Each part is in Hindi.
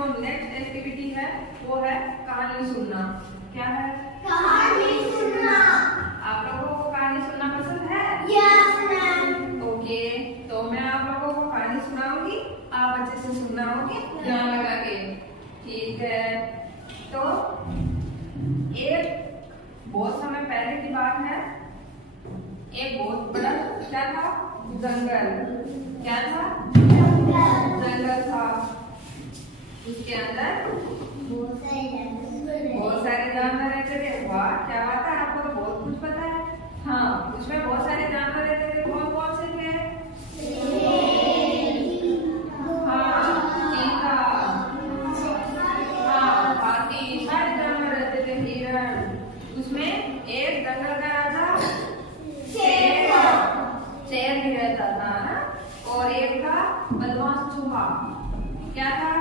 जो नेक्स्ट एक्टिविटी है वो है कहानी सुनना। क्या है? कहानी सुनना। आप लोगों को कहानी सुनना पसंद है? Yes ma'am. ओके, तो मैं आप लोगों को कहानी सुनाऊंगी, आप अच्छे से सुनना होगी ध्यान लगा के। ठीक है, तो एक बहुत समय पहले की बात है। एक बहुत बड़ा क्या था? जंगल। क्या था? जंगल था। उसके अंदर बहुत सारे जानवर रहते थे। वाह, क्या बात है, आपको तो बहुत कुछ पता है। हाँ, उसमें बहुत सारे जानवर रहते थे। कौन कौन से थे? हाँ, चीता, हाँ, हाथी, सारे जानवर रहते थे। हिरण। उसमें एक जंगल का राजा शेर भी रहता था ना, और एक था बदमाश चूहा। क्या था?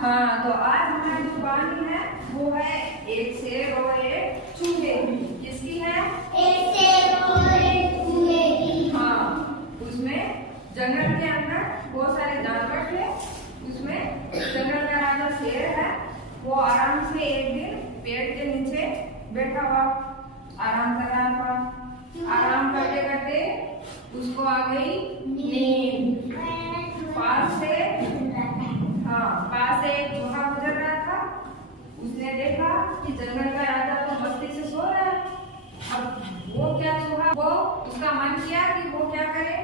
हाँ, तो आज हमारी जो कहानी है वो है एक शेर और एक चूहे की। किसकी है? एक शेर और एक चूहे की। हाँ, उसमें जंगल के अंदर बहुत सारे जानवर थे। उसमें जंगल का राजा शेर है, वो आराम से एक दिन पेड़ के नीचे बैठा हुआ आराम कर रहा था। आराम करते करते उसको आ गई नींद। पास से एक चूहा गुजर रहा था। उसने देखा कि जंगल का राजा तो मस्ती से सो रहा है। अब वो क्या चूहा, वो उसका मन किया कि वो क्या करे,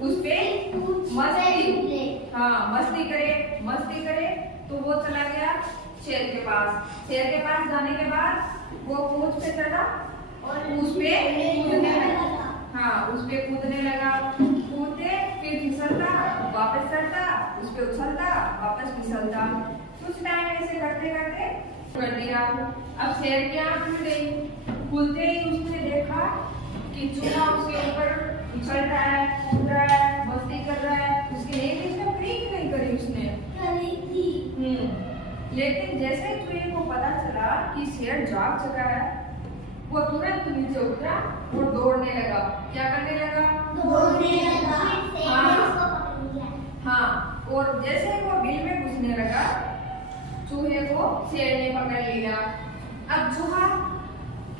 उस पे मस्ती करे। तो वो चला गया शेर के पास। शेर के पास जाने के बाद वो पूंछ पे चढ़ा और उस पे कूदने लगा। हाँ, उस पे कूदने लगा। कूदते फिर फिसलता, वापस चढ़ता, उस पे उछलता, वापस फिसलता। कुछ टाइम ऐसे करते करते कर दिया। अब शेर की आंख खुल गई। खुलते ही उसने देखा कि चूहा उसके ऊपर उछल रहा है, कूद रहा है, मस्ती कर रहा है। उसके एक इसने क्रीक नहीं करी उसने। लेकिन जैसे चूहे को पता चला कि शेर जाग चुका है, वो तुरंत नीचे उतरा और दौड़ने लगा। क्या करने लगा? दौड़ने लगा। हाँ, और जैसे वो बिल में घुसने लगा, चूहे को शेर ने पकड़ लिया। अब चूहा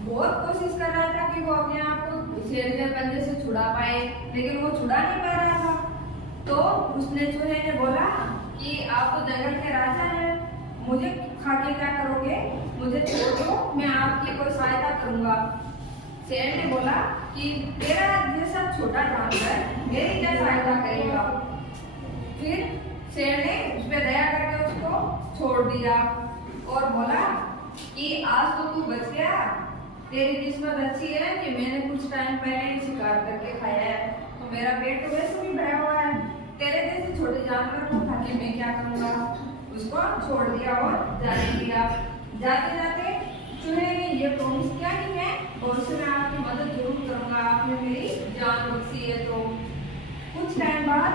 बहुत कोशिश कर रहा था कि वो अपने आप को शेर के पंजे से छुड़ा पाए, लेकिन वो छुड़ा नहीं पा रहा था। तो उसने चूहे ने बोला कि आप तो जंगल के राजा हैं, मुझे खा के क्या करोगे? मुझे छोड़ दो, मैं आपकी कोई सहायता करूंगा। शेर ने बोला कि तेरा जैसा छोटा जानवर मेरी क्या सहायता करेगा? फिर शेर ने उस पर दया करके उसको छोड़ दिया और बोला कि आज तो तू बच गया, तेरी किस्मत अच्छी है कि मैंने कुछ टाइम पहले ही शिकार करके खाया है, तो मेरा पेट तो वैसे भी भरा हुआ है, तेरे जैसे छोटे जानवर को खा के मैं क्या करूंगा? उसको छोड़ दिया और जाने दिया। जाते जाते चूहे ने ये प्रॉमिस किया कि मैं भविष्य में आपकी मदद जरूर करूंगा, आपने मेरी जान बख्शी है। तो कुछ टाइम बाद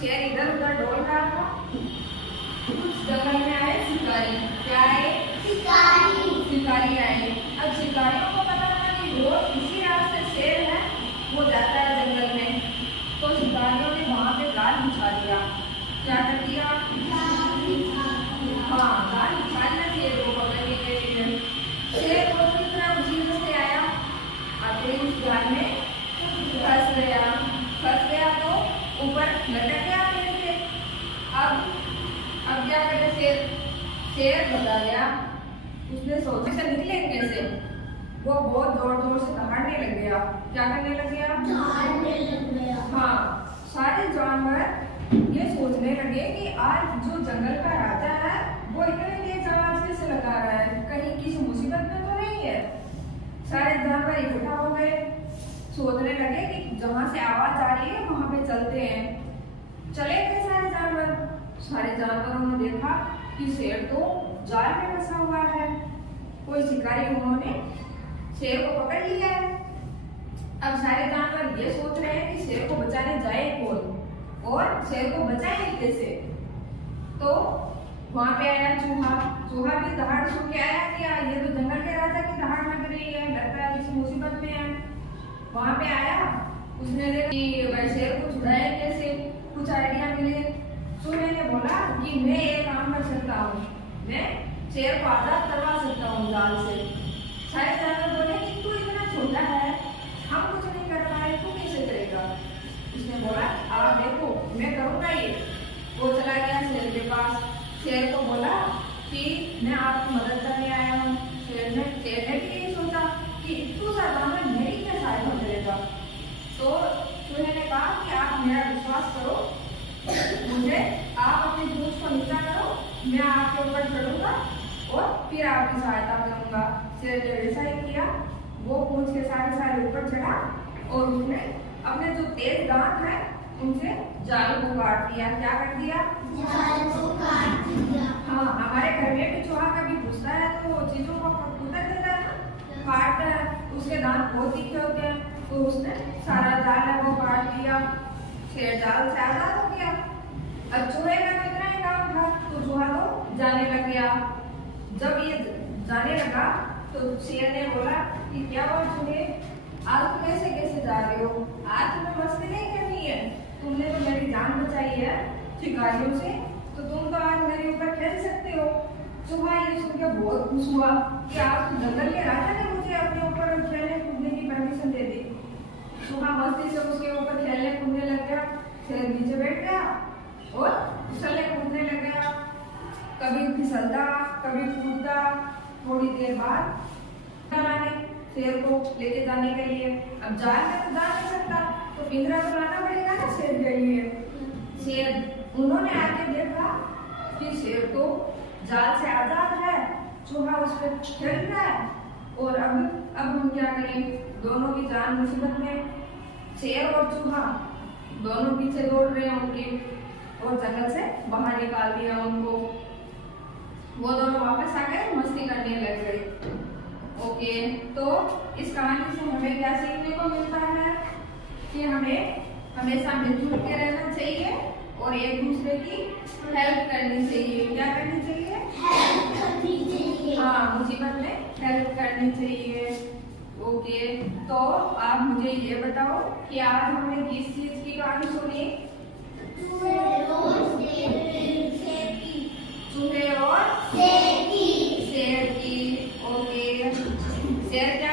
शेर इधर उधर डोल रहा था। कुछ जंगल में आए शिकारी। क्या आए? शिकारी आए। अब शिकारियों को पता था कि रोज इसी रास्ते शेर है, वो जाता है जंगल में। तो शिकारियों ने वहां पे जाल बिछा दिया। क्या कर दिया? हाँ, जाल बिछा दिया शेर को पकड़ने के लिए। शेर को किस तरह उसी से आया, आते ही उस जाल में फंस गया तो ऊपर लटक गया पेड़ से। अब क्या करे शेर बता गया। उसने सोचा से निकले कैसे। वो बहुत जोर से दहाड़ने लग गया। क्या करने लग गया? हाँ, सारे जानवर ये सोचने लगे कि आज जो जंगल का राजा है वो इतने तेज आवाज से लगा रहा है, कहीं किसी मुसीबत में तो नहीं है। सारे जानवर इकट्ठा हो गए, सोचने लगे कि जहां से आवाज आ रही है वहां पे चलते हैं। चले गए सारे जानवरों ने देखा कि शेर तो जाल में फंसा हुआ है। कोई शिकारी उन्होंने शेर को पकड़ लिया है। अब सारे जानवर ये सोच रहे हैं कि शेर को बचाने जाए कौन और शेर को बचाए कैसे। तो वहां पे आया चूहा भी दहाड़ सुन के आया कि ये तो जंगल के राजा की दहाड़ लग रही है, लगता है किसी मुसीबत में है। वहां पे आया, उसने देखा कि शेर को छुड़ाया कैसे, कुछ आइडिया मिले। मैं ये काम कर सकता हूँ, मैं शेर को आजाद करवा सकता हूँ जाल से। शायद जानवर बोले कि तू इतना छोटा है, हम कुछ नहीं कर पाए, तू कैसे करेगा? उसने बोला आप देखो मैं करूँगा ये। वो चला गया शेर के पास। शेर को बोला कि मैं आपकी मदद करने आया हूँ। शेर ने भी यही सोचा कि इतना सा जानवर मेरी क्या सहायता करेगा। तो चूहे ने कहा कि आप मेरा विश्वास करो, मुझे आप अपनी पूंछ को नीचा करो, मैं आपके ऊपर चढ़ूंगा और फिर आपकी सहायता करूंगा। शेर ने वैसा ही किया। वो पूंछ के सारे ऊपर चढ़ा और उसने अपने जो तेज दांत है उनसे जाल को काट दिया। क्या कर दिया? जाल को काट दिया। हाँ, हमारे घर में भी चूहा कभी घुसता है तो वो चीजों को कुतर देता है ना, काटता है। उसके दांत बहुत तीखे होते हैं, तो उसने सारा जाल है वो काट दिया। शेर जाल से आजाद हो गया। अब चूहे का तो इतना ही काम था, तो चूहा तो जाने लग गया। जब ये जाने लगा तो शेर ने बोला कि क्या हुआ चूहे, आज तुम कैसे जा रहे हो? आज तुम्हें मस्ती नहीं करनी है, तुमने तो मेरी जान बचाई है शिकारियों से, तो तुम तो आज मेरे ऊपर खेल सकते हो। चूहा ये सुन के बहुत खुश हुआ कि आज तो जंगल के राजा ने मुझे अपने ऊपर खेलने कूदने की परमिशन दे दी। चूहा मस्ती से उसके ऊपर खेलने कूदने लग गया। शेर नीचे बैठ गया और उछलने कूदने लग गया, कभी फिसलता कभी कूदता। थोड़ी देर बाद ने शेर को लेके जाने के लिए, अब जाल में तो जा नहीं सकता, तो पिंजरा तो लाना पड़ेगा ना शेर के लिए। शेर उन्होंने आके देखा कि शेर तो जाल से आजाद है, चूहा उस पर खेल रहा है, और अब हम क्या करें? दोनों की जान मुसीबत में। शेर और चूहा दोनों पीछे दौड़ रहे हैं उनके, और जंगल से बाहर निकाल दिया उनको। वो दोनों वापस आ गए, मस्ती करने लग गए। ओके, तो इस कहानी से हमें क्या सीखने को मिलता है कि हमें हमेशा मिलजुल के रहना चाहिए और एक दूसरे की हेल्प करनी चाहिए। क्या करनी चाहिए? हेल्प करनी चाहिए। हाँ, मुसीबत में हेल्प करनी चाहिए। ओके, तो आप मुझे ये बताओ कि आज हमने किस चीज की कहानी सुनी? चूहे और शेर की। ओके, शेर क्या